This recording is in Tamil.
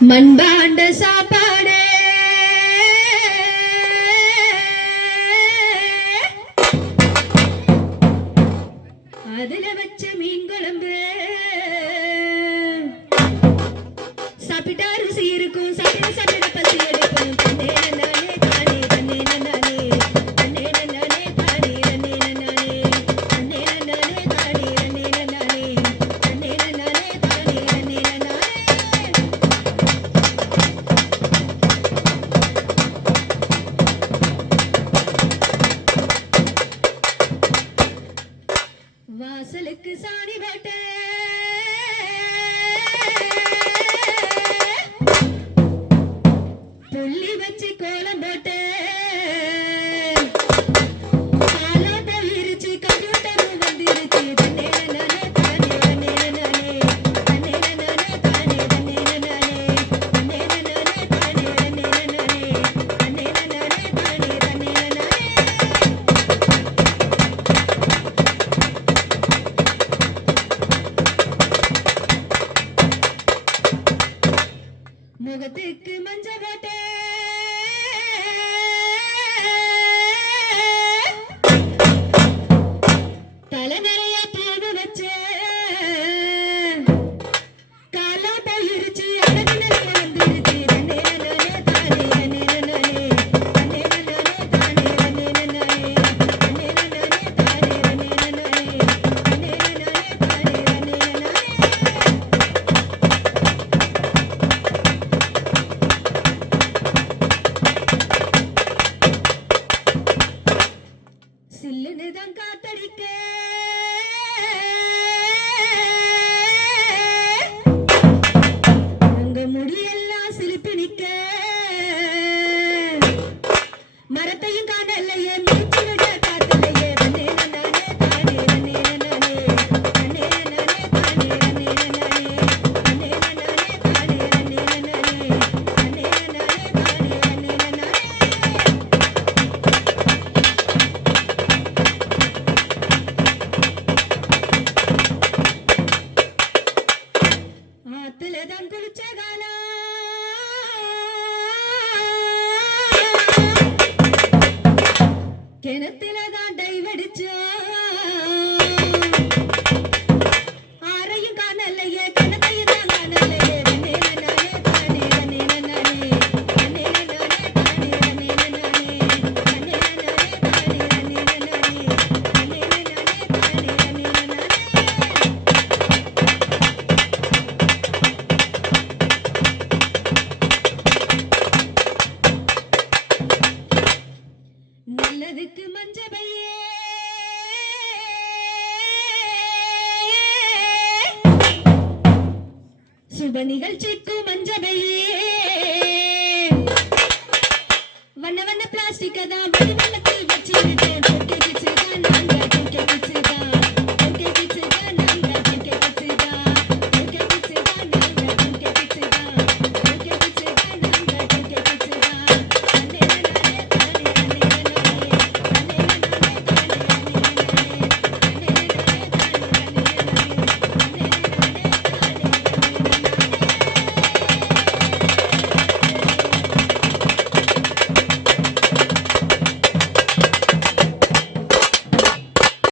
மண்பாண்ட சாப்பாடு அதுல வச்ச மீன் குழம்பு சாப்பிட்டா ருசி இருக்கும். சாப்பிட சாப்பிட பசி எடுக்கும். தன்னே நானே தானே தன்னே நானே தன்னே நானே தானே தன்னே நானே தன்னே நானே தானே தன்னே நானே தன்னே நானே தானே தன்னே நானே. வாசலுக்கு சாணி போட்டு புள்ளி வச்சு கோலம் போட்டு காலம் போயிருச்சு கம்ப்யூட்டரும் வந்துருச்சு. தன்னே நானே தானே தன்னே நானே தன்னே நானே தானே தன்னே நானே தன்னே நானே தானே தன்னே நானே தன்னே நானே தானே தன்னே நானே. முகத்துக்கு மஞ்ச போட்டு தலை நிறைய பூவு வச்சு காலம் போயிருச்சு அழகு நிறைய வந்துருச்சு. தன்னே நானே தானே தன்னே நானே தன்னே நானே தானே தன்னே நானே தன்னே நானே தானே தன்னே நானே தன்னே நானே தானே தன்னே நானே. சில்லுனுதான் காத்தடிக்க உங்க முடியெல்லாம் சிலிப்பு நிக்க மரத்தையும் காணலையே மூச்சு விட காத்தலையே. தன்னே நானே தானே தன்னே நானே தன்னே நானே தானே தன்னே நானே தன்னே நானே தானே தன்னே நானே தன்னே நானே தானே தன்னே நானே. ஆத்துலதான் குளிச்ச காலம் கிணத்துலதான் டைவடிச்சோம். ஆரையும் காணலையே கிணத்தையும் தான் காணலையே. தன்னே நானே தானே தன்னே நானே தன்னே நானே தானே தன்னே நானே தன்னே நானே தானே தன்னே நானே தன்னே நானே தானே தன்னே நானே. நல்லதுக்கு மஞ்ச பையே சுப நிகழ்ச்சிக்கு மஞ்ச பையே வண்ண வண்ண பிளாஸ்டிக் தான் வெள்ளத்தில் வச்சு